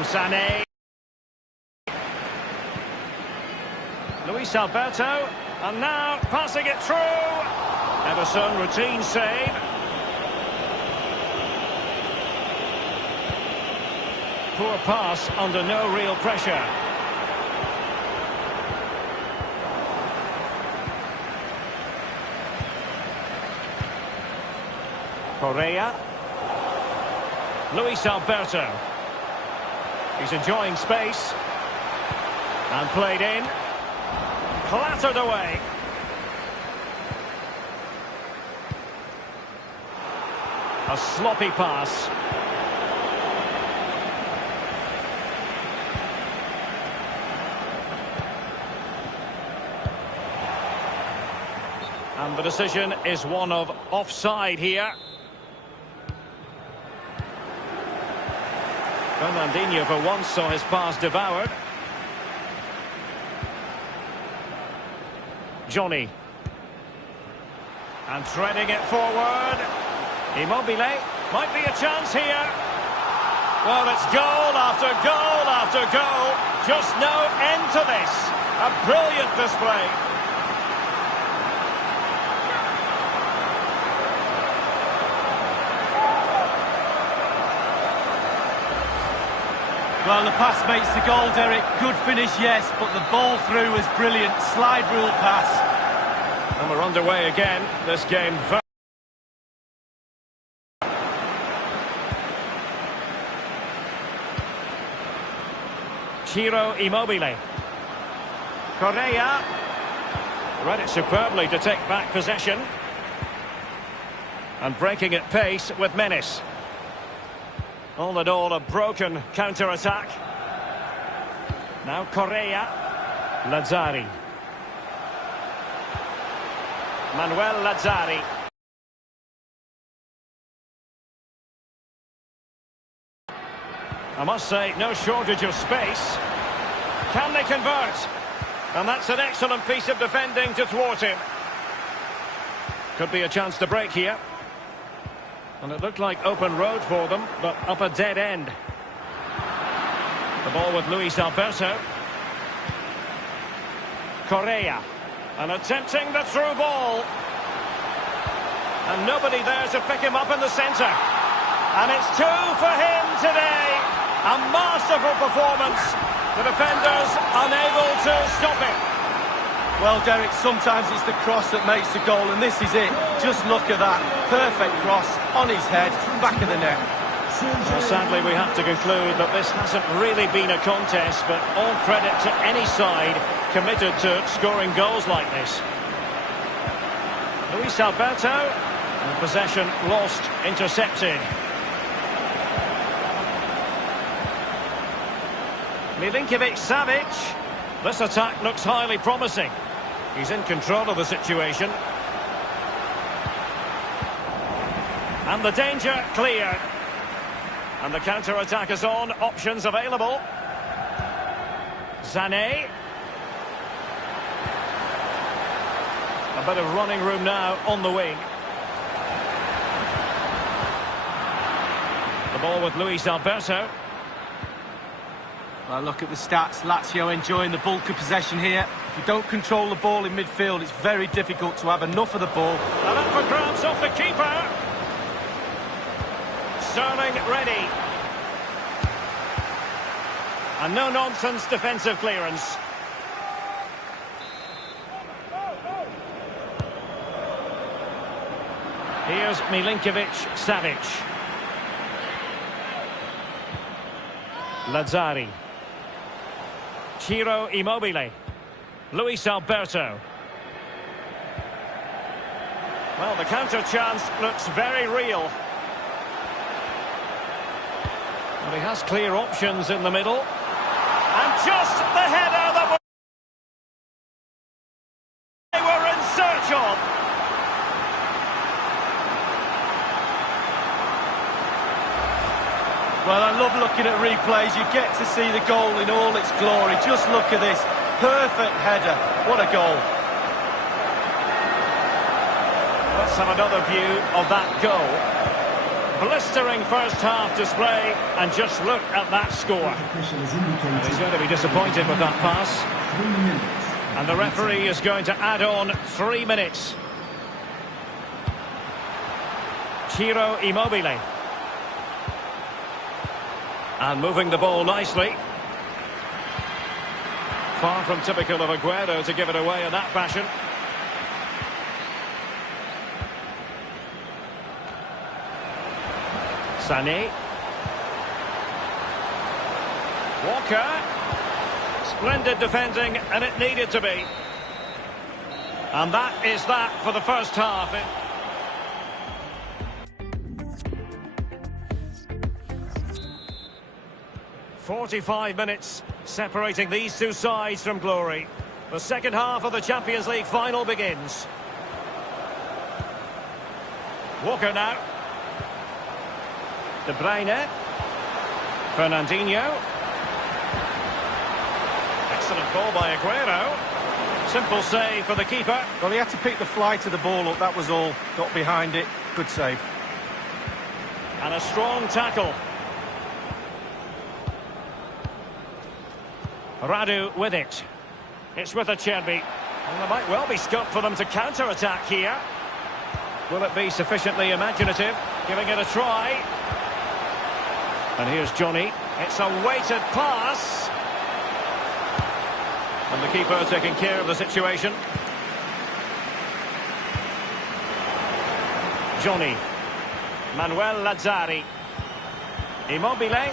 from Sané. Luis Alberto, and now passing it through. Ederson, routine save. Poor pass under no real pressure. Correa. Luis Alberto. He's enjoying space. And played in. Clattered away. A sloppy pass. And the decision is one of offside here. Fernandinho for once saw his pass devoured. Johnny. And threading it forward. Immobile. Might be a chance here. Well, it's goal after goal after goal. Just no end to this. A brilliant display. Well, the pass makes the goal, Derek. Good finish, yes, but the ball through was brilliant. Slide rule pass. And we're underway again. This game very... Ciro Immobile. Correa. Read it superbly to take back possession. And breaking at pace with menace. All in all, a broken counter-attack. Now Correa. Lazzari. Manuel Lazzari. I must say, no shortage of space. Can they convert? And that's an excellent piece of defending to thwart him. Could be a chance to break here. And it looked like open road for them, but up a dead end. The ball with Luis Alberto. Correa. And attempting the through ball. And nobody there to pick him up in the centre. And it's 2 for him today. A masterful performance. The defenders unable to stop it. Well, Derek, sometimes it's the cross that makes the goal, and this is it. Just look at that. Perfect cross on his head, back of the net. Well, sadly, we have to conclude that this hasn't really been a contest, but all credit to any side committed to scoring goals like this. Luis Alberto, and possession lost, intercepted. Milinkovic-Savic. This attack looks highly promising. He's in control of the situation. And the danger cleared. And the counter-attack is on. Options available. Sané. A bit of running room now on the wing. The ball with Luis Alberto. Well, look at the stats. Lazio enjoying the bulk of possession here. If you don't control the ball in midfield, it's very difficult to have enough of the ball. And up for grabs off the keeper. Sterling ready. And no-nonsense defensive clearance. Here's Milinkovic-Savic. Lazzari. Ciro Immobile. Luis Alberto. Well, the counter chance looks very real. Well, he has clear options in the middle. And just the header that they were in search of. Well, I love looking at replays. You get to see the goal in all its glory. Just look at this. Perfect header. What a goal. Let's have another view of that goal. blistering first half display, and just look at that score. And he's going to be disappointed with that pass. And the referee is going to add on 3 minutes. Ciro Immobile. And moving the ball nicely. Far from typical of Aguero to give it away in that fashion. Sané. Walker. Splendid defending, and it needed to be. And that is that for the first half. 45 minutes separating these two sides from glory. The second half of the Champions League final begins. Walker now. De Bruyne. Fernandinho. Excellent ball by Aguero. Simple save for the keeper. Well, he had to pick the flight of the ball up, that was all. Got behind it. Good save. And a strong tackle. Radu with it. It's with Acerbi. And there might well be scope for them to counter-attack here. Will it be sufficiently imaginative? Giving it a try. And here's Johnny. It's a weighted pass. And the keeper taking care of the situation. Johnny. Manuel Lazzari. Immobile.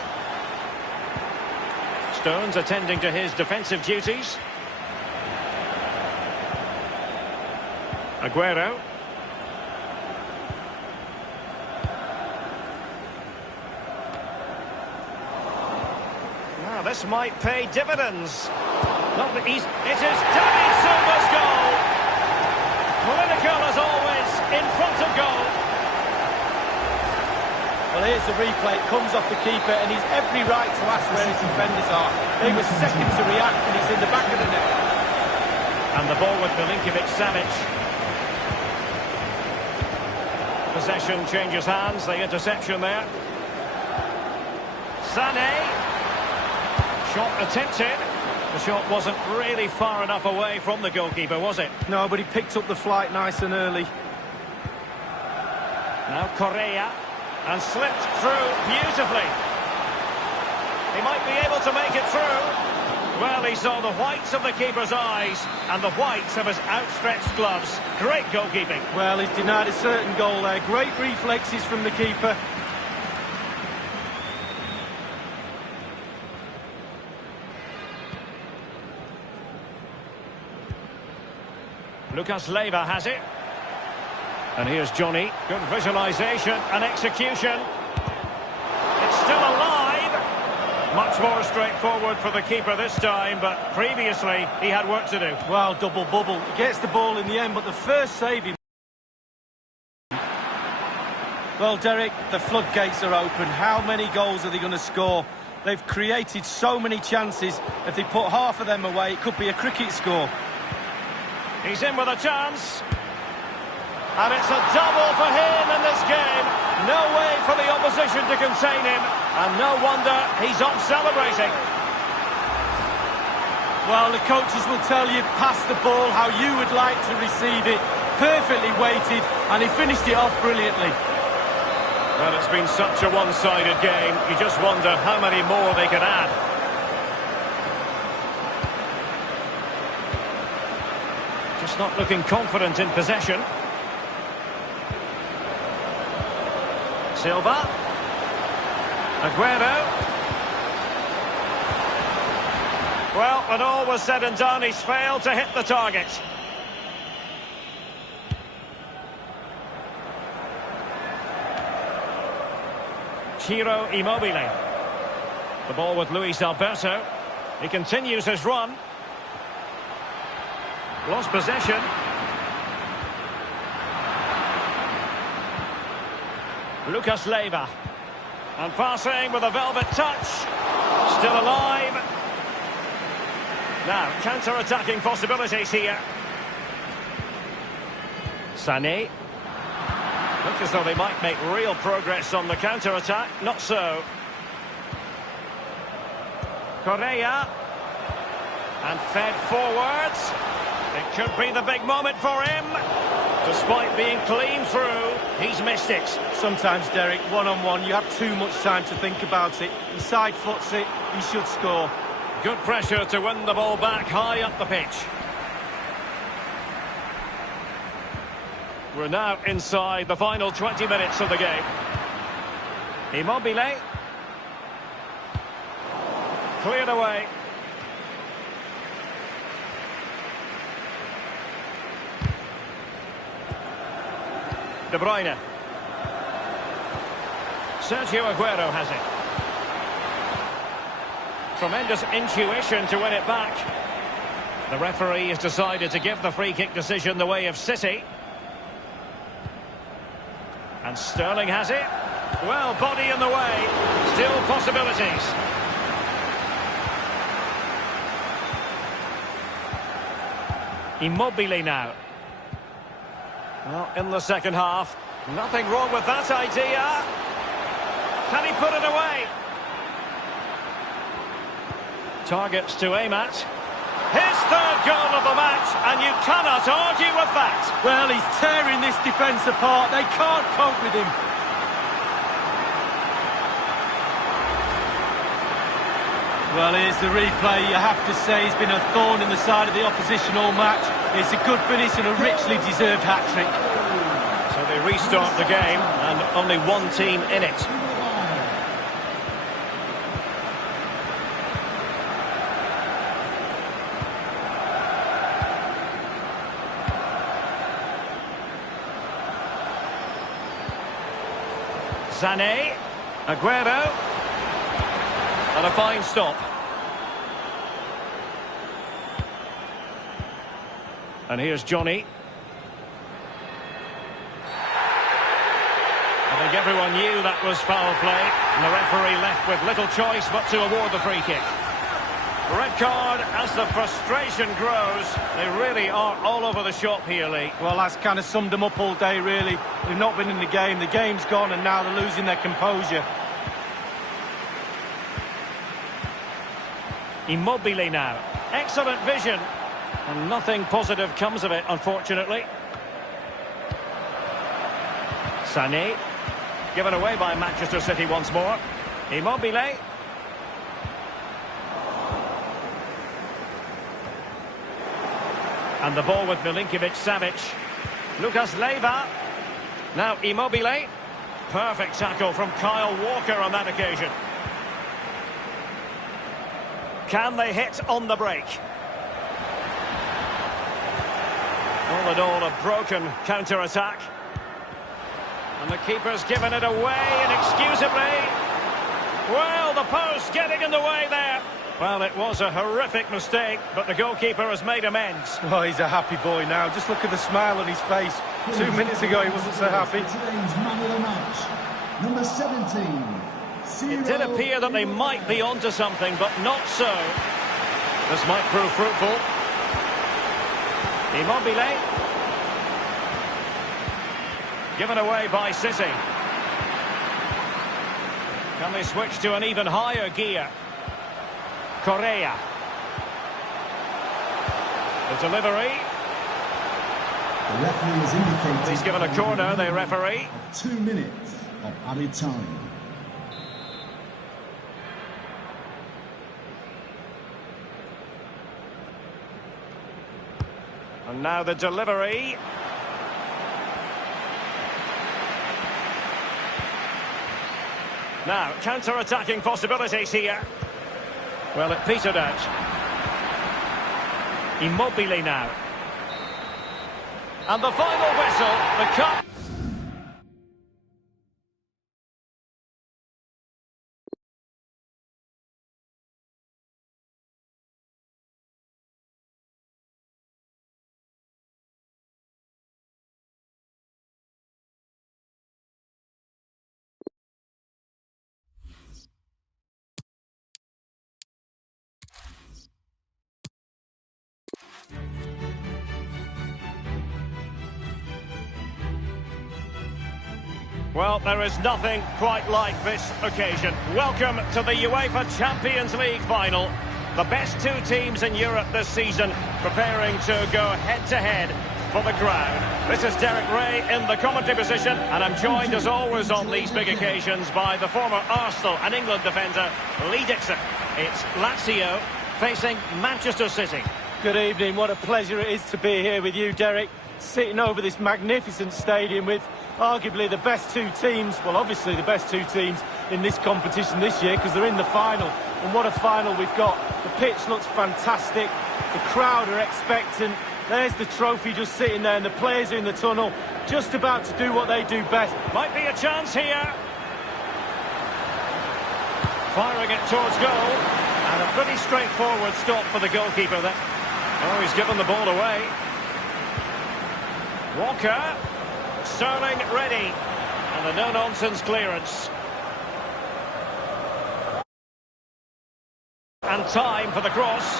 Stones attending to his defensive duties. Aguero. Now this might pay dividends. Not the east. It is David Silva's goal. Clinical as always in front of goal. Well, here's the replay. It comes off the keeper, and he's every right to ask where his defenders are. They were second to react, and he's in the back of the net. And the ball with Milinkovic-Savic. Possession changes hands. The interception there. Sané. Shot attempted. The shot wasn't really far enough away from the goalkeeper, was it? No, but he picked up the flight nice and early. Now Correa. And slipped through beautifully. He might be able to make it through. Well, he saw the whites of the keeper's eyes and the whites of his outstretched gloves. Great goalkeeping. Well, he's denied a certain goal there. Great reflexes from the keeper. Lucas Leiva has it. And here's Johnny. Good visualisation and execution. It's still alive. Much more straightforward for the keeper this time, but previously he had work to do. Well, double bubble. He gets the ball in the end, but the first save he... Well, Derek, the floodgates are open. How many goals are they going to score? They've created so many chances. If they put half of them away, it could be a cricket score. He's in with a chance. And it's a double for him in this game. No way for the opposition to contain him. And no wonder he's off celebrating. Well, the coaches will tell you, pass the ball how you would like to receive it. Perfectly weighted, and he finished it off brilliantly. Well, it's been such a one-sided game. You just wonder how many more they could add. Just not looking confident in possession. Silva. Aguero. Well, when all was said and done, he's failed to hit the target. Ciro Immobile. The ball with Luis Alberto. He continues his run. Lost possession. Lucas Leiva. And passing with a velvet touch. Still alive. Now, counter-attacking possibilities here. Sané. Looked as though they might make real progress on the counter-attack. Not so. Correa. And fed forwards. It could be the big moment for him. Despite being clean through, he's missed it. Sometimes, Derek, one-on-one, you have too much time to think about it. He side foots it, he should score. Good pressure to win the ball back high up the pitch. We're now inside the final 20 minutes of the game. Immobile. Cleared away. De Bruyne. Sergio Aguero has it. Tremendous intuition to win it back. The referee has decided to give the free kick decision the way of City. And Sterling has it. Well, body in the way. Still possibilities. Immobile now. Well, in the second half, nothing wrong with that idea. Can he put it away? Targets to aim at. His third goal of the match, and you cannot argue with that. Well, he's tearing this defence apart. They can't cope with him. Well, here's the replay. You have to say he's been a thorn in the side of the opposition all match. It's a good finish and a richly deserved hat-trick. So they restart the game, and only one team in it. Sané, Aguero, and a fine stop. And here's Johnny. I think everyone knew that was foul play, and the referee left with little choice but to award the free kick. Red card as the frustration grows. They really are all over the shop here, Lee. Well, that's kind of summed them up all day, really. They've not been in the game. The game's gone, and now they're losing their composure. Immobile now. Excellent vision. And nothing positive comes of it, unfortunately. Sané. Given away by Manchester City once more. Immobile. And the ball with Milinkovic-Savic. Lucas Leiva. Now Immobile. Perfect tackle from Kyle Walker on that occasion. Can they hit on the break? All in all, a broken counter-attack. And the keeper's given it away inexcusably. Well, the post getting in the way there. Well, it was a horrific mistake, but the goalkeeper has made amends. Oh, he's a happy boy now. Just look at the smile on his face. 2 minutes ago, he wasn't so happy. Today's man of the match, number 17. It did appear that they might be onto something, but not so. This might prove fruitful. Immobile. Given away by City. Can they switch to an even higher gear? Correa. The delivery. The referee has indicated He's given a corner, the referee. 2 minutes of added time. And now the delivery. Now, counter-attacking possibilities here. Well, it petered out. Immobile now. And the final whistle, the cup. Well, there is nothing quite like this occasion. Welcome to the UEFA Champions League final. The best two teams in Europe this season preparing to go head-to-head for the crown. This is Derek Ray in the commentary position, and I'm joined as always on these big occasions by the former Arsenal and England defender, Lee Dixon. It's Lazio facing Manchester City. Good evening. What a pleasure it is to be here with you, Derek. Sitting over this magnificent stadium with arguably the best two teams, well, obviously the best two teams in this competition this year because they're in the final. And what a final we've got. The pitch looks fantastic. The crowd are expectant. There's the trophy just sitting there, and the players are in the tunnel, just about to do what they do best. Might be a chance here. Firing it towards goal. And a pretty straightforward stop for the goalkeeper there. Oh, he's given the ball away. Walker. Sterling ready. And a no-nonsense clearance. And time for the cross.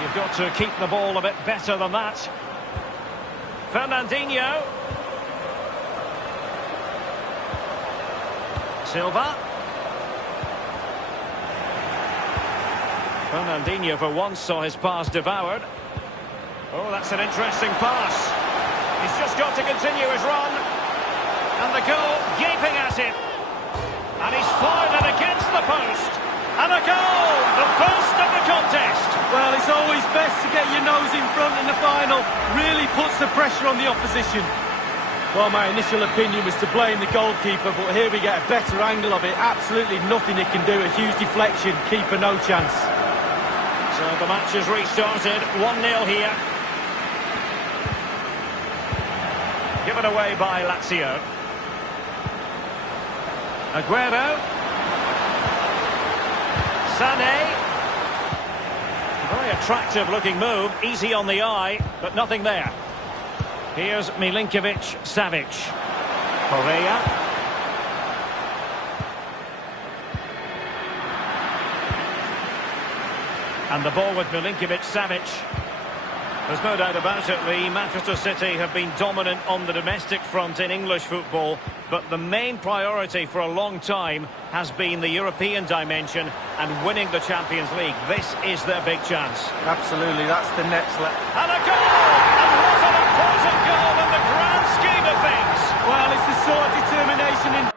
You've got to keep the ball a bit better than that. Fernandinho. Silva. Fernandinho for once saw his pass devoured. Oh, that's an interesting pass. He's just got to continue his run. And the goal gaping at him. And he's fired it against the post. And a goal! The first of the contest. Well, it's always best to get your nose in front in the final. Really puts the pressure on the opposition. Well, my initial opinion was to blame the goalkeeper, but here we get a better angle of it. Absolutely nothing he can do. A huge deflection. Keeper no chance. So the match has restarted. 1-0 here. Given away by Lazio. Aguero. Sané. Very attractive looking move. Easy on the eye, but nothing there. Here's Milinkovic-Savic. Correa. And the ball with Milinkovic-Savic. There's no doubt about it, Lee. Manchester City have been dominant on the domestic front in English football, but the main priority for a long time has been the European dimension and winning the Champions League. This is their big chance. Absolutely, that's the next level. And a goal! And what an important goal in the grand scheme of things! Well, it's the sort of determination in...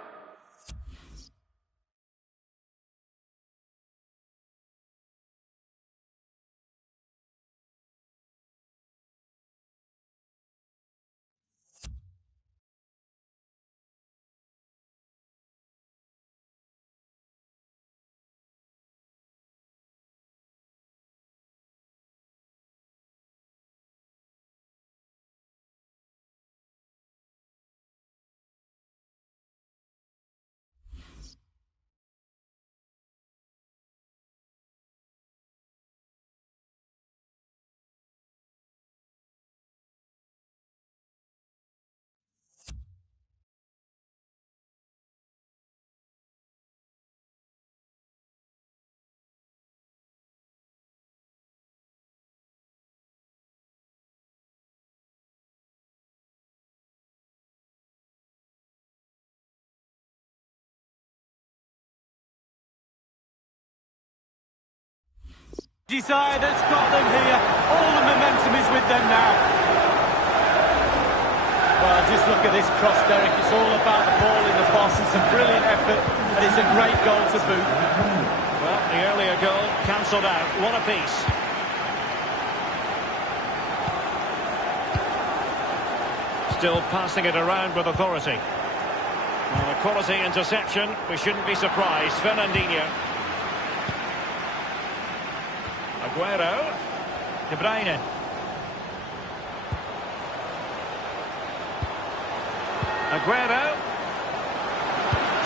Desire that's got them here. All the momentum is with them now. Well, just look at this cross, Derek. It's all about the ball in the box. It's a brilliant effort, and it's a great goal to boot. Well, the earlier goal cancelled out. One apiece. Still passing it around with authority. Well, a quality interception. We shouldn't be surprised. Fernandinho. Aguero. De Bruyne. Aguero.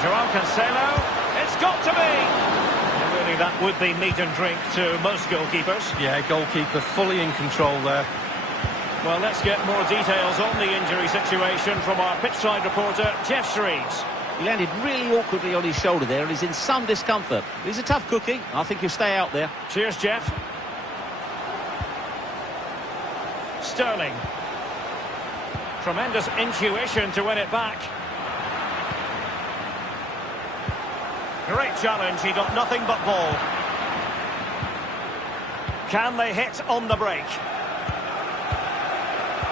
Joao Cancelo. It's got to be! And really, that would be meat and drink to most goalkeepers. Yeah, goalkeeper fully in control there. Well, let's get more details on the injury situation from our pitchside reporter, Jeff Shreves. He landed really awkwardly on his shoulder there and he's in some discomfort. He's a tough cookie. I think he'll stay out there. Cheers, Jeff. Sterling. Tremendous intuition to win it back. Great challenge, he got nothing but ball. Can they hit on the break?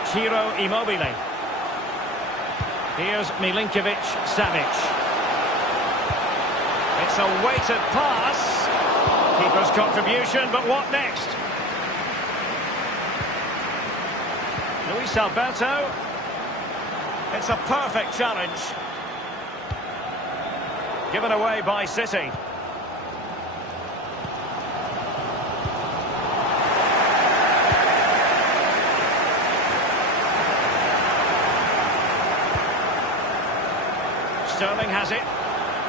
Ciro Immobile. Here's Milinkovic-Savic. It's a weighted pass. Keeper's contribution, but what next? Luis Alberto. It's a perfect challenge. Given away by City. Sterling has it.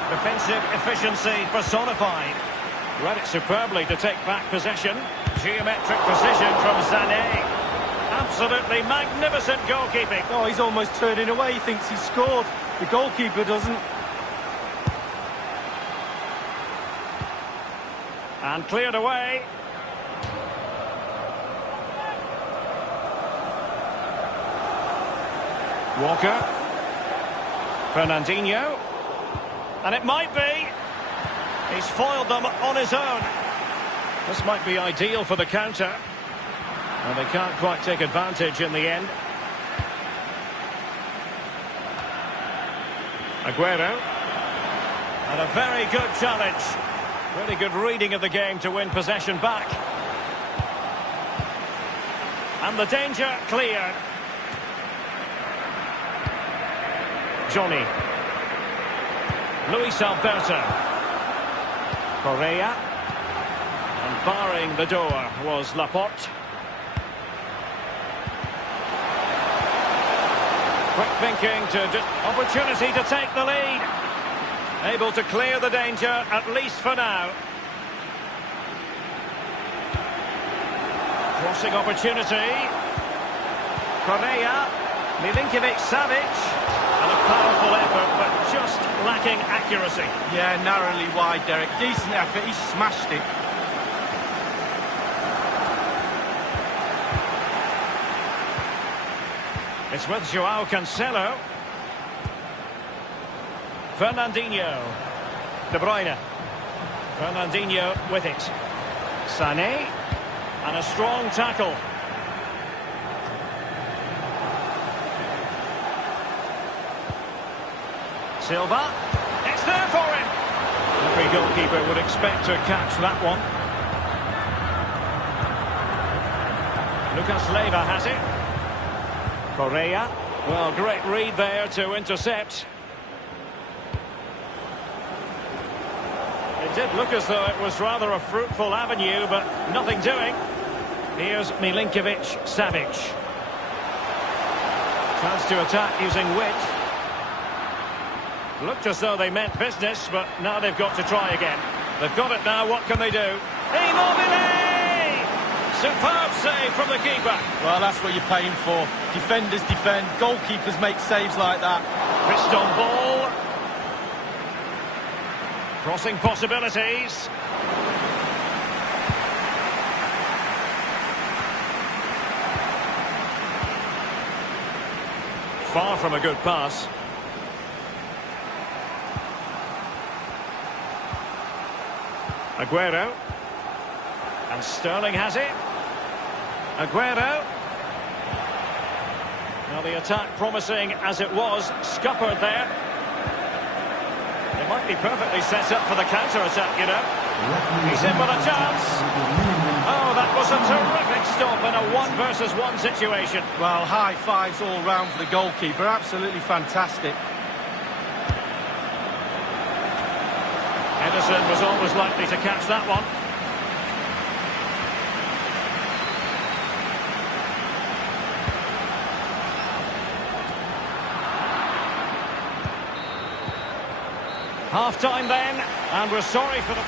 Defensive efficiency personified. Read it superbly to take back possession. Geometric precision from Sané. Absolutely magnificent goalkeeping. Oh, he's almost turning away. He thinks he's scored. The goalkeeper doesn't. And cleared away. Walker. Fernandinho. And it might be. He's foiled them on his own. This might be ideal for the counter. And they can't quite take advantage in the end. Aguero. And a very good challenge. Really good reading of the game to win possession back. And the danger cleared. Johnny. Luis Alberto. Correa. And barring the door was Laporte. Quick thinking to opportunity to take the lead. Able to clear the danger, at least for now. Crossing opportunity. Correa. Milinkovic-Savic. And a powerful effort, but just lacking accuracy. Yeah, narrowly wide, Derek. Decent effort, he smashed it. It's with Joao Cancelo. Fernandinho. De Bruyne. Fernandinho with it. Sané. And a strong tackle. Silva. It's there for him. Every goalkeeper would expect to catch that one. Lucas Leiva has it. Correa. Well, great read there to intercept. It did look as though it was rather a fruitful avenue, but nothing doing. Here's Milinkovic-Savic. Chance to attack using width. Looked as though they meant business, but now they've got to try again. They've got it now, what can they do? Immobile! Superb save from the keeper. Well, that's what you're paying for. Defenders defend, goalkeepers make saves like that. Wrist on ball. Crossing possibilities. Far from a good pass. Aguero. And Sterling has it. Aguero. Now the attack promising as it was, scuppered there. It might be perfectly set up for the counter-attack, you know. He's in with a chance. Oh, that was a terrific stop in a 1-versus-1 situation. Well, high fives all round for the goalkeeper. Absolutely fantastic. Edison was always likely to catch that one. Half-time then, and we're sorry for the...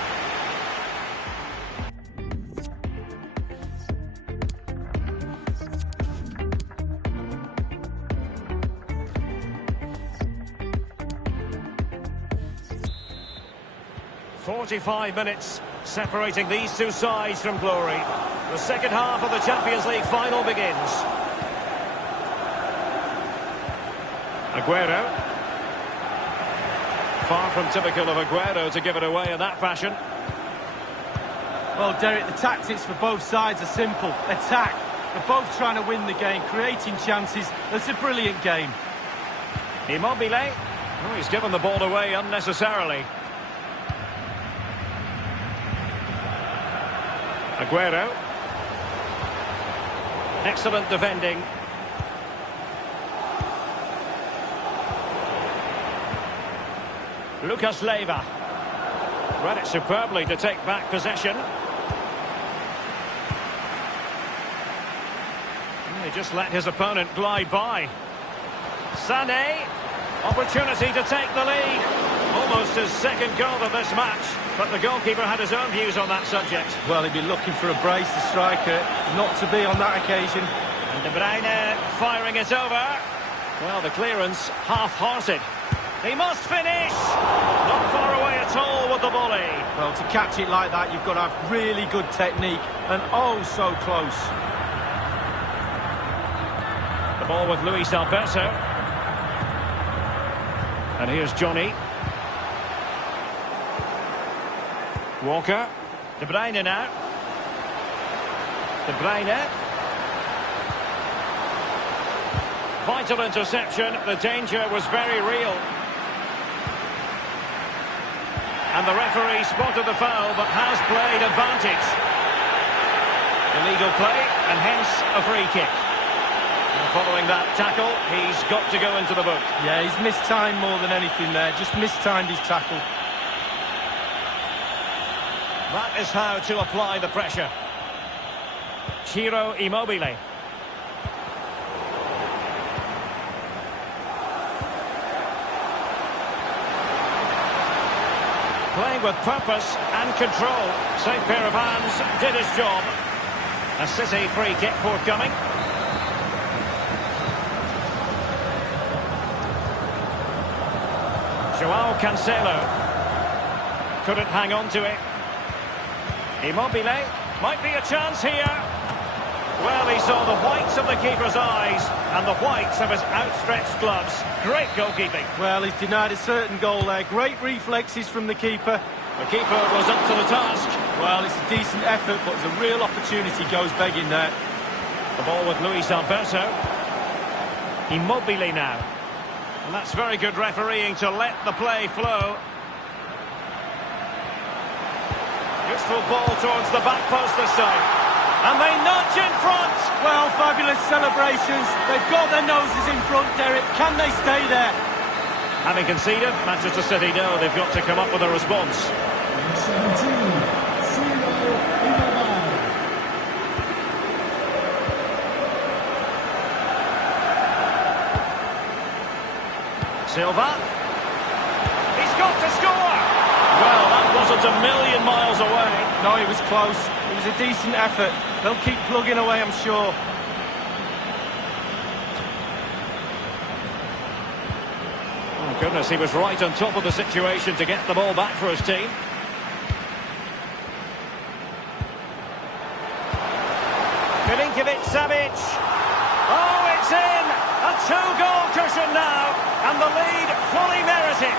"45 minutes separating these two sides from glory. The second half of the Champions League final begins. Aguero. Far from typical of Aguero to give it away in that fashion. Well, Derek, the tactics for both sides are simple. Attack. They're both trying to win the game, creating chances. It's a brilliant game. Immobile. Oh, he's given the ball away unnecessarily. Aguero. Excellent defending. Lucas Leiva. Read it superbly to take back possession. He just let his opponent glide by. Sané. Opportunity to take the lead. Almost his second goal of this match. But the goalkeeper had his own views on that subject. Well, he'd be looking for a brace, the striker. Not to be on that occasion. And De Bruyne firing it over. Well, the clearance half-hearted. He must finish! Not far away at all with the volley. Well, to catch it like that, you've got to have really good technique. And oh, so close. The ball with Luis Alberto. And here's Johnny. Walker. De Bruyne now. De Bruyne. Vital interception. The danger was very real. And the referee spotted the foul, but has played advantage. Illegal play, and hence a free kick. And following that tackle, he's got to go into the book. Yeah, he's mistimed more than anything there. Just mistimed his tackle. That is how to apply the pressure. Ciro Immobile. Playing with purpose and control. Safe pair of hands, did his job. A City free kick forthcoming. Joao Cancelo. Couldn't hang on to it. Immobile. Might be a chance here. Well, he saw the whites of the keeper's eyes and the whites of his outstretched gloves. Great goalkeeping. Well, he's denied a certain goal there. Great reflexes from the keeper. The keeper was up to the task. Well, it's a decent effort, but it's a real opportunity goes begging there. The ball with Luis Alberto. Immobile now. And that's very good refereeing to let the play flow. Useful ball towards the back post this time. And they nudge in front. Well, fabulous celebrations. They've got their noses in front, Derek. Can they stay there? Having conceded, Manchester City know they've got to come up with a response. 17, Silva. He's got to score. Well, that wasn't a million miles away. No, it was close. It was a decent effort. They'll keep plugging away, I'm sure. Oh, goodness, he was right on top of the situation to get the ball back for his team. Milinkovic-Savic. Oh, it's in! A two-goal cushion now, and the lead fully merited.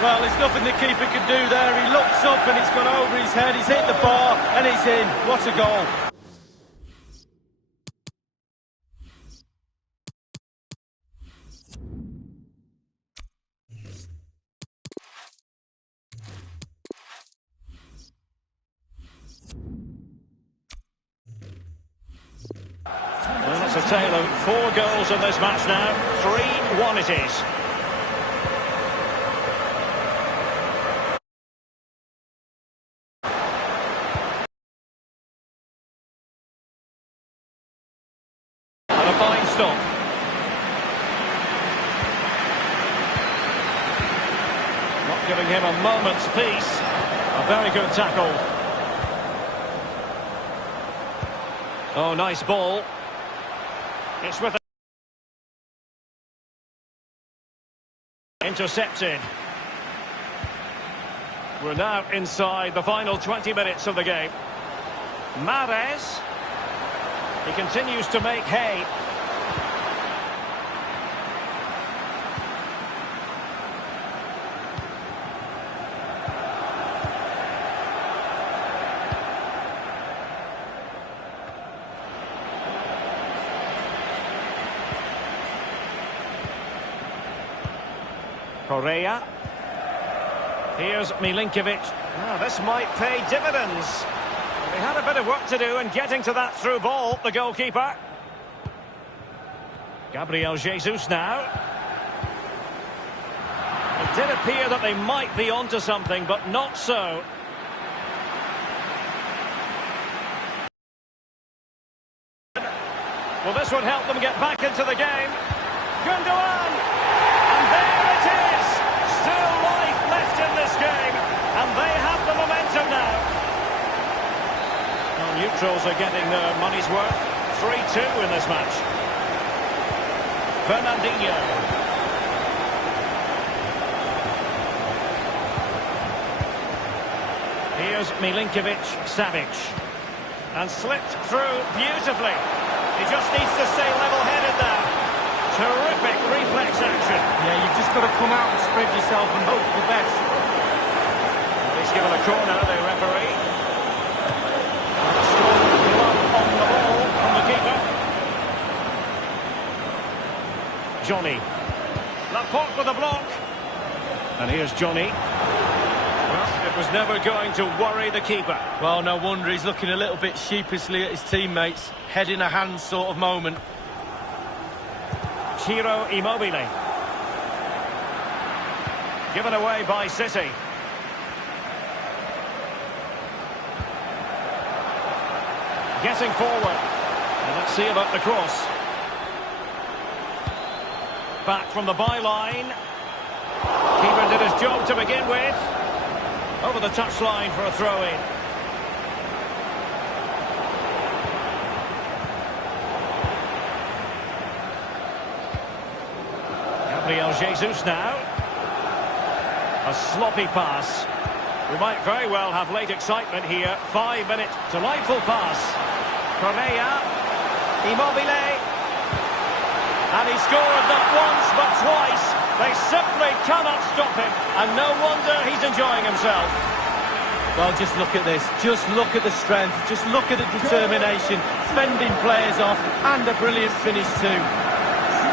Well, there's nothing the keeper can do there. He looks up and it's gone over his head. He's hit the bar and it's in. What a goal. Well, it's a tale of 4 goals in this match now. 3-1 it is. fine stop. Not giving him a moment's peace. A very good tackle. Oh, nice ball. It's with intercepted. We're now inside the final 20 minutes of the game. Mahrez. He continues to make hay. Correa. Here's Milinkovic. Now, this might pay dividends. They had a bit of work to do in getting to that through ball, the goalkeeper. Gabriel Jesus now. It did appear that they might be onto something, but not so. Well, this would help them get back into the game. Gundogan! And there it is! Still life left in this game, and they have the momentum now. Well, neutrals are getting their money's worth. 3-2 in this match. Fernandinho. Here's Milinkovic-Savic. And slipped through beautifully. He just needs to stay level-headed now. Terrific reflex action. Yeah, you've just got to come out and spread yourself and hope for the best. He's given a corner, the referee. A strong glove on the ball from the keeper. Johnny. Laporte with a block. And here's Johnny. Well, it was never going to worry the keeper. Well, no wonder he's looking a little bit sheepishly at his teammates. Head in a hand sort of moment. Ciro Immobile. Given away by City. Getting forward. And let's see about the cross. Back from the byline. Keeper did his job to begin with. Over the touchline for a throw-in. Gabriel Jesus now. A sloppy pass. We might very well have late excitement here. 5 minutes. Delightful pass. Correa. Immobile. And he scored not once but twice. They simply cannot stop him. And no wonder he's enjoying himself. Well, just look at this. Just look at the strength. Just look at the determination. Fending players off. And a brilliant finish too.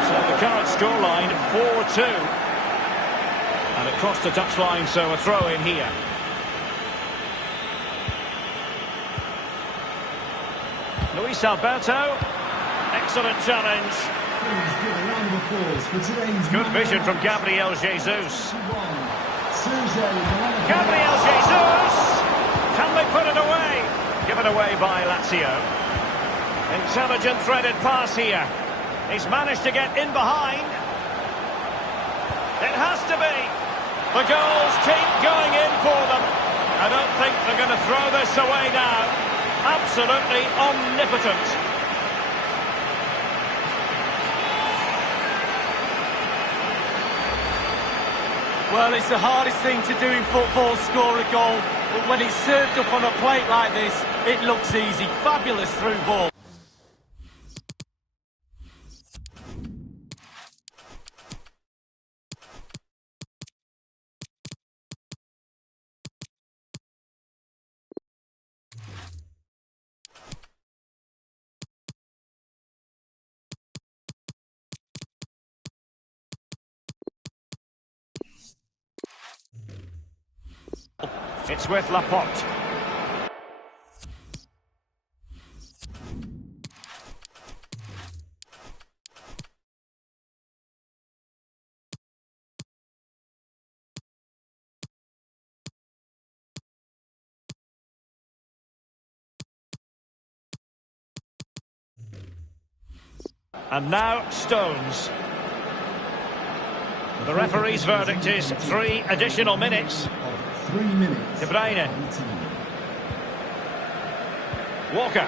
So the current scoreline, 4-2. And across the touchline, so a throw in here. Luis Alberto. Excellent challenge. Please give a round of applause for today's Good vision from Gabriel Jesus. Gabriel Gabriel Jesus! Can they put it away? Given away by Lazio. Intelligent threaded pass here. He's managed to get in behind. It has to be. The goals keep going in for them. I don't think they're going to throw this away now. Absolutely omnipotent. Well, it's the hardest thing to do in football, score a goal. But when it's served up on a plate like this, it looks easy. Fabulous through ball. It's with Laporte. And now Stones. The referee's verdict is 3 additional minutes. 3 minutes. De Bruyne. Walker.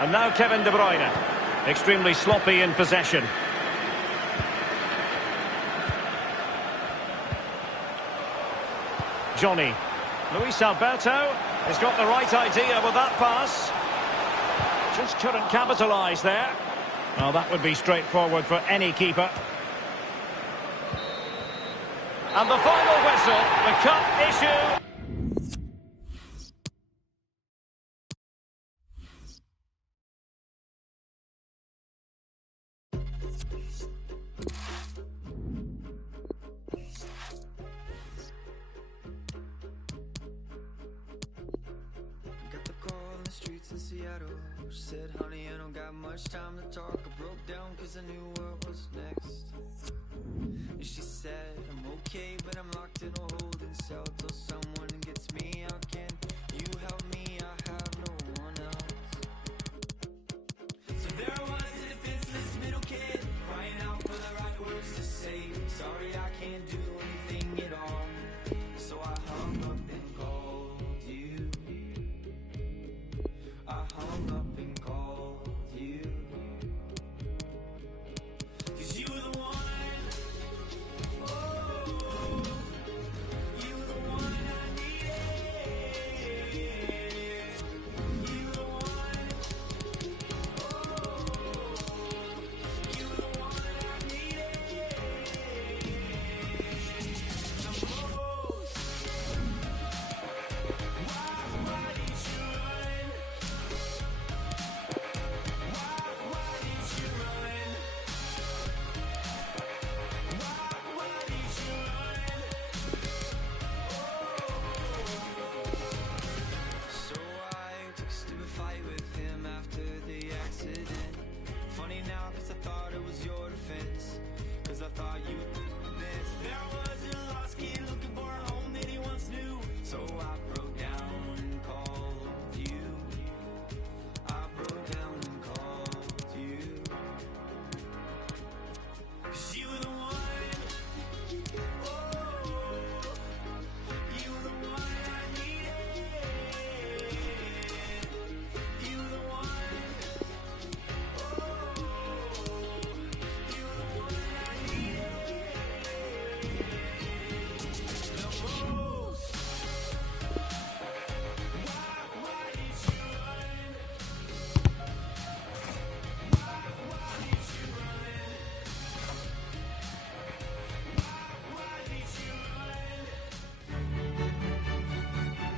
And now Kevin De Bruyne. Extremely sloppy in possession. Johnny. Luis Alberto has got the right idea with that pass. Just couldn't capitalise there. Well, that would be straightforward for any keeper. And the final whistle, the cup issue. Got the call in the streets in Seattle. She said, honey, I don't got much time to talk. I broke down cause I knew what was next. And she said, I'm okay, but I'm locked in a holding cell till someone gets me out. Can you help me? I have no one else. So there I was, a defenseless middle kid, crying out for the right words to say. Sorry, I can't do anything at all. So I hung up and called you. I hung up and called you. 'Cause you were the one. I thought you this. There was a lost kid looking for a home that he once knew. So I broke down and called you. I broke down and called you. 'Cause you were the one. Oh, you were the one I needed. You were the one.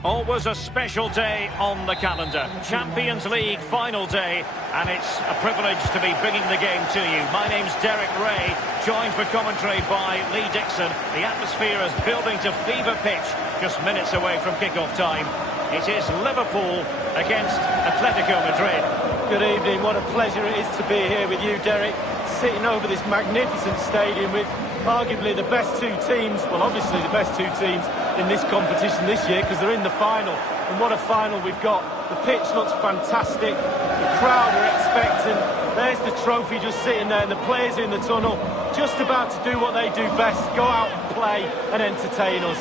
Always a special day on the calendar. Champions League final day, and it's a privilege to be bringing the game to you. My name's Derek Ray, joined for commentary by Lee Dixon. The atmosphere is building to fever pitch, just minutes away from kick-off time. It is Liverpool against Atletico Madrid. Good evening, what a pleasure it is to be here with you, Derek, sitting over this magnificent stadium with arguably the best two teams, well obviously the best two teams in this competition this year because they're in the final, and what a final we've got. The pitch looks fantastic, the crowd are expectant, there's the trophy just sitting there, and the players in the tunnel just about to do what they do best, go out and play and entertain us.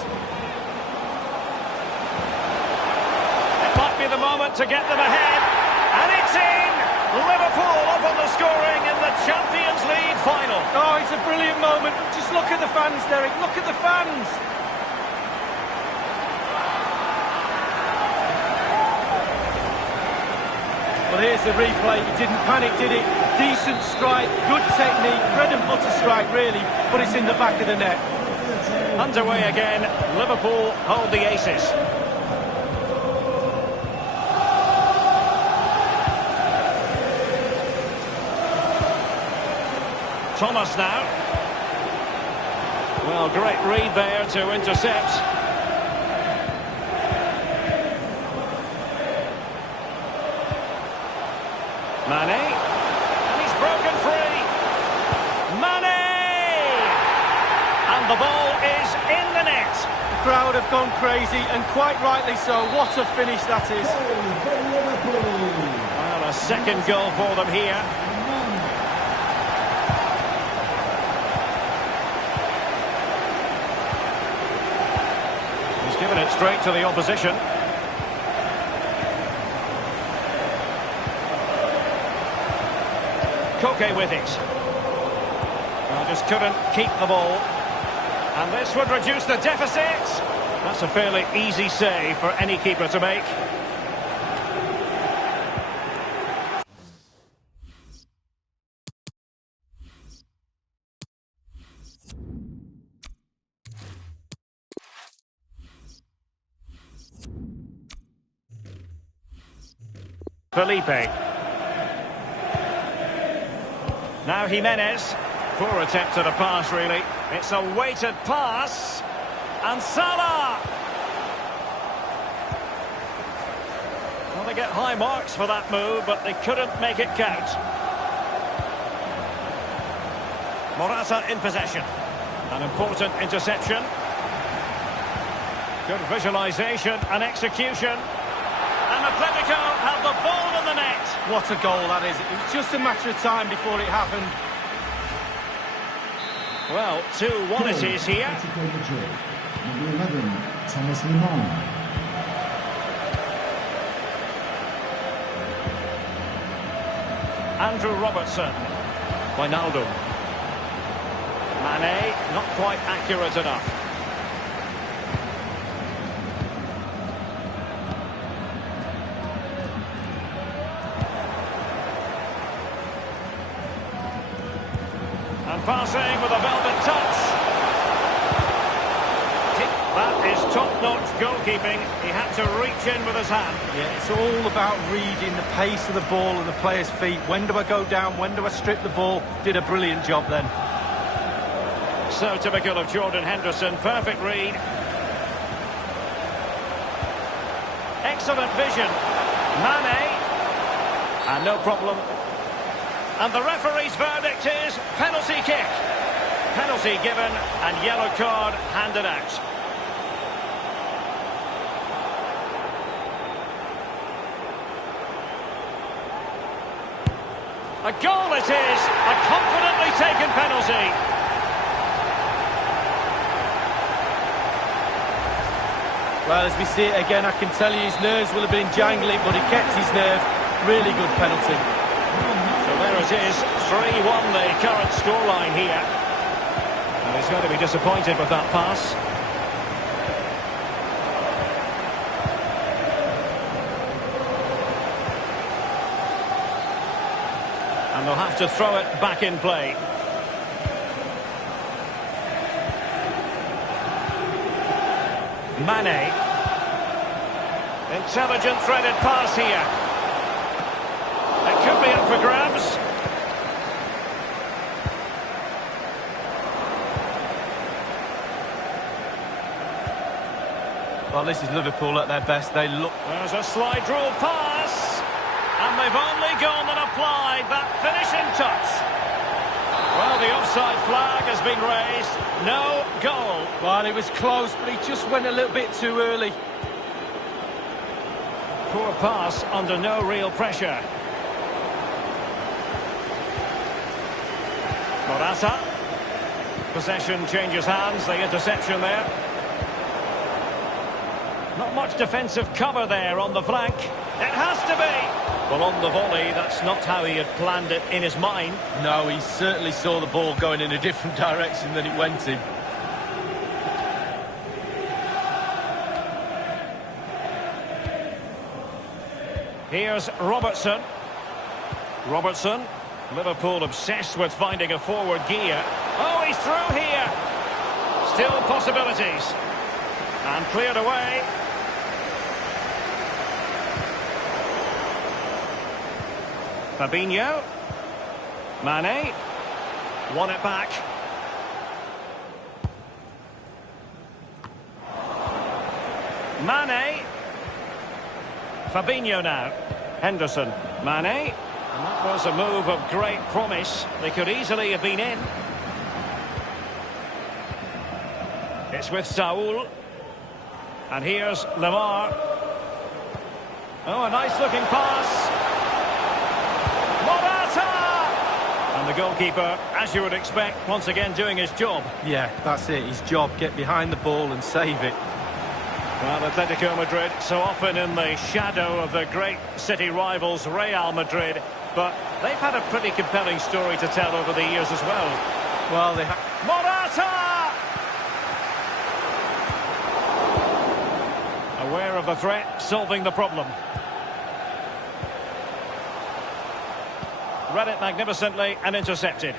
It might be the moment to get them ahead, and it's in! Liverpool up on the scoring in the Champions League final. Oh, it's a brilliant moment. Just look at the fans, Derek. Look at the fans. Well, here's the replay. He didn't panic, did it? Decent strike, good technique, bread and butter strike, really, but it's in the back of the net. Underway again. Liverpool hold the aces. Thomas now. Well, great read there to intercept. Mane. And he's broken free. Mane! And the ball is in the net. The crowd have gone crazy, and quite rightly so. What a finish that is. Well, a second goal for them here. given it straight to the opposition. Koke with it. Well, just couldn't keep the ball. And this would reduce the deficit. That's a fairly easy save for any keeper to make. Felipe. Now Jimenez. Poor attempt at a pass, really. It's a weighted pass. And Salah! Well, they get high marks for that move, but they couldn't make it count. Morata in possession. An important interception. Good visualisation and execution. And Atletico have the ball in the net. What a goal that is. It was just a matter of time before it happened. Well, 2-1 it is here. Atletico Madrid. Number 11, Thomas Lemar. Andrew Robertson. Wijnaldum. Mane, not quite accurate enough. And passing with a velvet touch. That is top-notch goalkeeping. He had to reach in with his hand. Yeah, it's all about reading the pace of the ball and the player's feet. When do I go down? When do I strip the ball? Did a brilliant job then. So typical of Jordan Henderson. Perfect read. Excellent vision. Mane. And no problem. And the referee's verdict is penalty kick. Penalty given and yellow card handed out. A goal it is. A confidently taken penalty. Well, as we see it again, I can tell you his nerves will have been jangling, but he kept his nerve. Really good penalty. So there it is, 3-1 the current scoreline here. And he's going to be disappointed with that pass. And they'll have to throw it back in play. Mane. Intelligent threaded pass here. It could be up for grabs. Well, this is Liverpool at their best. They look... There's a slide rule pass. And they've only gone and applied that finishing touch. Well, the offside flag has been raised. No goal. Well, it was close, but he just went a little bit too early. Poor pass under no real pressure. Morata. Possession changes hands, the interception there. Not much defensive cover there on the flank. It has to be. Well, on the volley, that's not how he had planned it in his mind. No, he certainly saw the ball going in a different direction than it went in. Here's Robertson. Robertson. Liverpool obsessed with finding a forward gear. Oh, he's through here. Still possibilities. And cleared away. Fabinho. Mane. Won it back. Mane. Fabinho now. Henderson. Mane. And that was a move of great promise. They could easily have been in. It's with Saul. And here's Lemar. Oh, a nice looking pass. And the goalkeeper, as you would expect, once again doing his job. Yeah, that's it. His job. Get behind the ball and save it. Well, Atletico Madrid so often in the shadow of the great city rivals Real Madrid, but they've had a pretty compelling story to tell over the years as well. Well, they have... Morata! Aware of the threat, solving the problem. Read it magnificently and intercepted.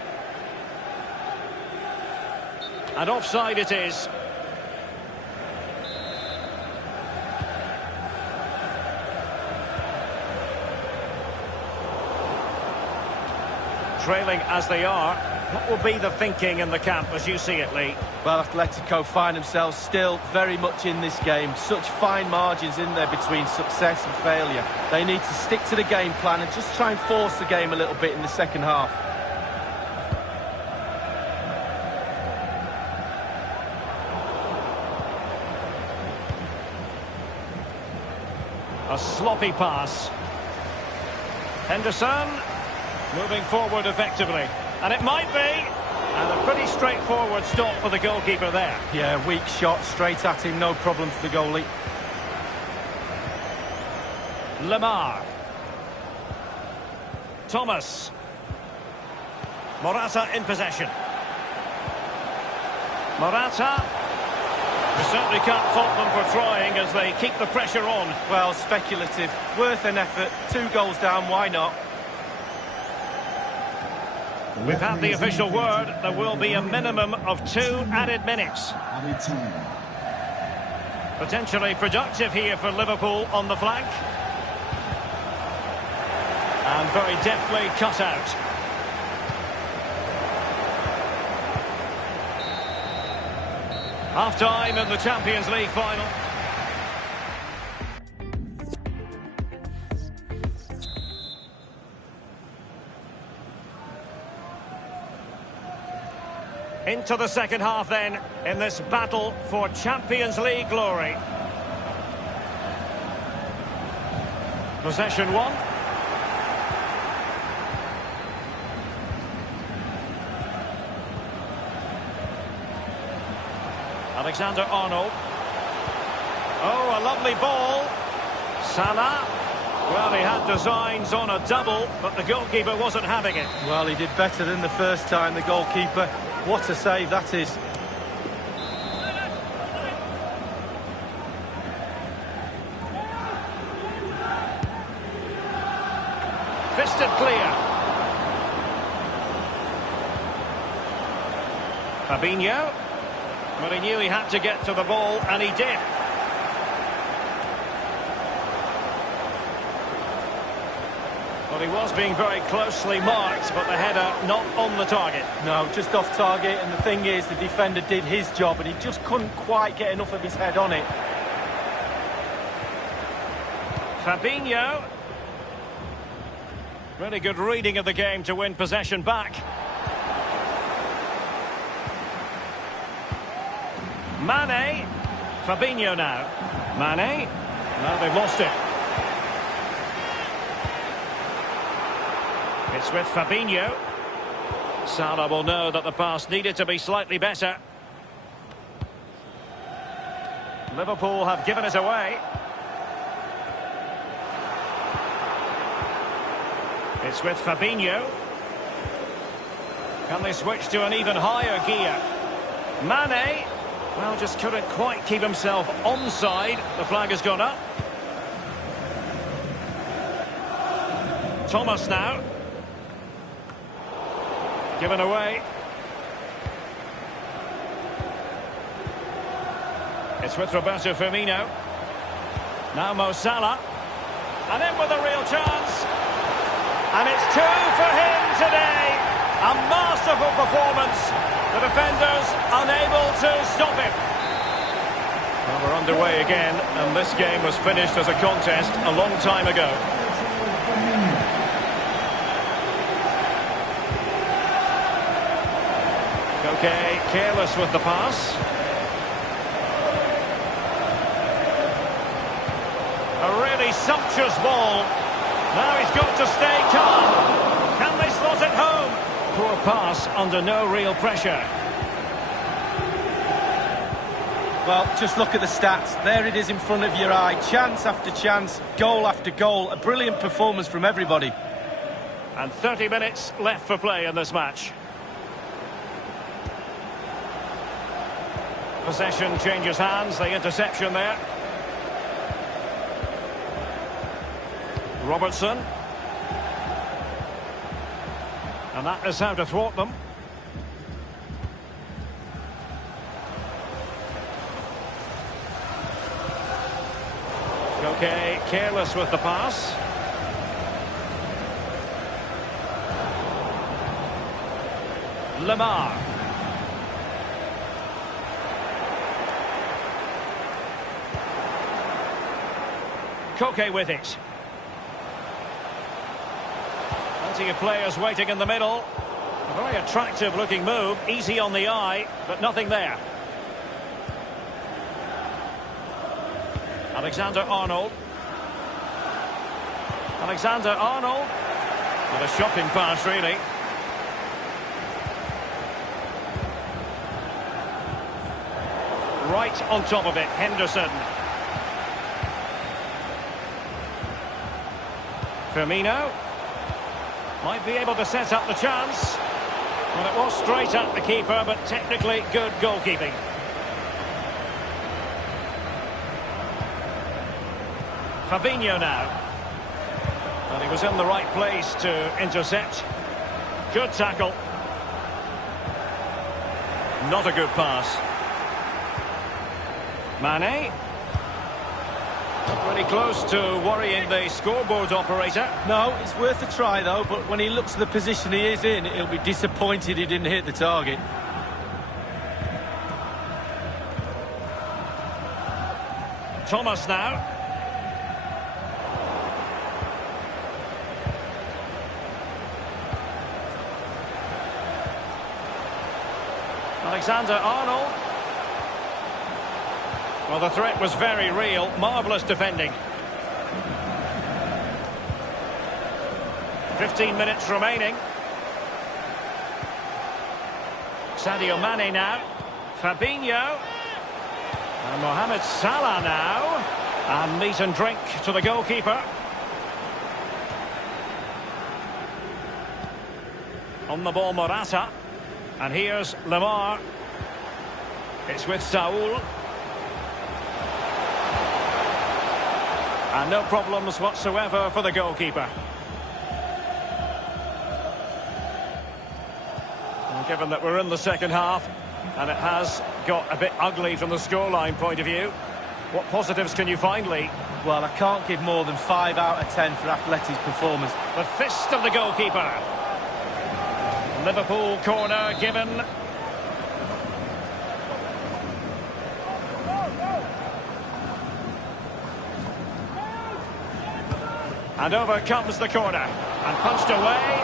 And offside it is. Trailing as they are, what will be the thinking in the camp as you see it, Lee? Well, Atletico find themselves still very much in this game. Such fine margins in there between success and failure. They need to stick to the game plan and just try and force the game a little bit in the second half. A sloppy pass. Henderson moving forward effectively. And it might be. And a pretty straightforward stop for the goalkeeper there. Yeah, weak shot straight at him, no problem for the goalie. Lemar. Thomas. Morata in possession. Morata. We certainly can't fault them for trying as they keep the pressure on. Well, speculative, worth an effort. 2 goals down, why not? We've had the official word. There will be a minimum of 2 added minutes. Potentially productive here for Liverpool on the flank. And very deftly cut out. Half-time in the Champions League final. Into the second half then, in this battle for Champions League glory. Possession 1. Alexander-Arnold. Oh, a lovely ball. Salah. Well, he had designs on a double, but the goalkeeper wasn't having it. Well, he did better than the first time, the goalkeeper. What a save that is. Fisted clear. Fabinho. But he knew he had to get to the ball, and he did. Well, he was being very closely marked, but the header not on the target. No, just off target, and the thing is, the defender did his job, and he just couldn't quite get enough of his head on it. Fabinho. Really good reading of the game to win possession back. Mane. Fabinho now. Mane. Now they've lost it. It's with Fabinho. Salah will know that the pass needed to be slightly better. Liverpool have given it away. It's with Fabinho. Can they switch to an even higher gear? Mane. Well, just couldn't quite keep himself onside. The flag has gone up. Thomas now. Given away. It's with Roberto Firmino. Now Mo Salah. And in with a real chance. And it's 2 for him today. A masterful performance. The defenders unable to stop him. Well, we're underway again, and this game was finished as a contest a long time ago. Okay, careless with the pass. A really sumptuous ball. Now he's got to stay calm. Can they slot it home? Poor pass under no real pressure. Well, just look at the stats. There it is in front of your eye. Chance after chance, goal after goal. A brilliant performance from everybody. And 30 minutes left for play in this match. Possession changes hands, the interception there. Robertson. And that is how to thwart them. Okay, careless with the pass. Lamar. Koke with it. Plenty of players waiting in the middle. A very attractive looking move, easy on the eye, but nothing there. Alexander-Arnold. Alexander-Arnold. What a shocking pass, really. Right on top of it, Henderson. Firmino. Might be able to set up the chance. Well, it was straight at the keeper, but technically good goalkeeping. Fabinho now. Well, he was in the right place to intercept. Good tackle. Not a good pass. Mane. Pretty close to worrying the scoreboard operator. No, it's worth a try though, but when he looks at the position he is in, he'll be disappointed he didn't hit the target. Thomas now. Alexander-Arnold. Well, the threat was very real. Marvellous defending. 15 minutes remaining. Sadio Mane now. Fabinho. And Mohamed Salah now. And meat and drink to the goalkeeper. On the ball, Morata. And here's Lamar. It's with Saul. And no problems whatsoever for the goalkeeper. And given that we're in the second half, and it has got a bit ugly from the scoreline point of view, what positives can you find, Lee? Well, I can't give more than 5 out of 10 for Atleti's performance. The fist of the goalkeeper. Liverpool corner given. And over comes the corner. And punched away.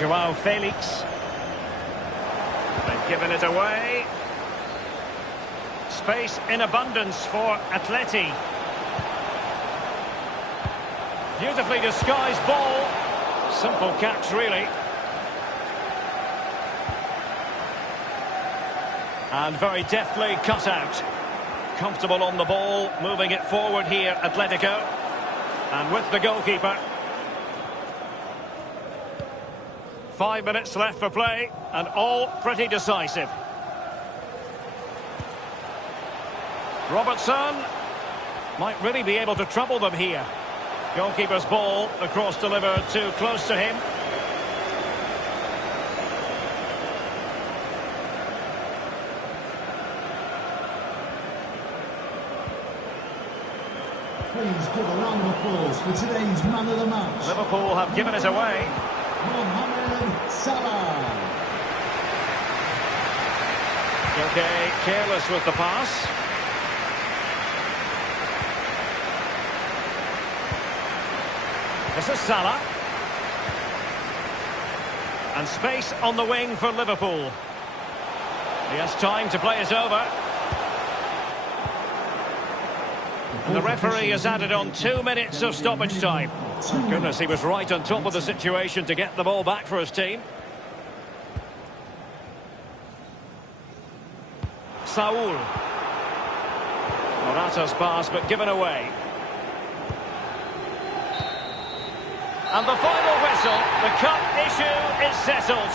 Joao Felix. They've given it away. Space in abundance for Atleti. Beautifully disguised ball. Simple catch, really. And very deftly cut out. Comfortable on the ball, moving it forward here, Atletico. And with the goalkeeper. 5 minutes left for play, and all pretty decisive. Robertson might really be able to trouble them here. Goalkeeper's ball, the cross delivered too close to him. Please give a round of applause for today's man of the match. Liverpool have given it away. Mohamed Salah. Okay, careless with the pass. This is Salah. And space on the wing for Liverpool. He has time to play it over. And the referee has added on 2 minutes of stoppage time. Goodness, he was right on top of the situation to get the ball back for his team. Saul. Morata's pass, but given away. And the final whistle, the cup issue is settled.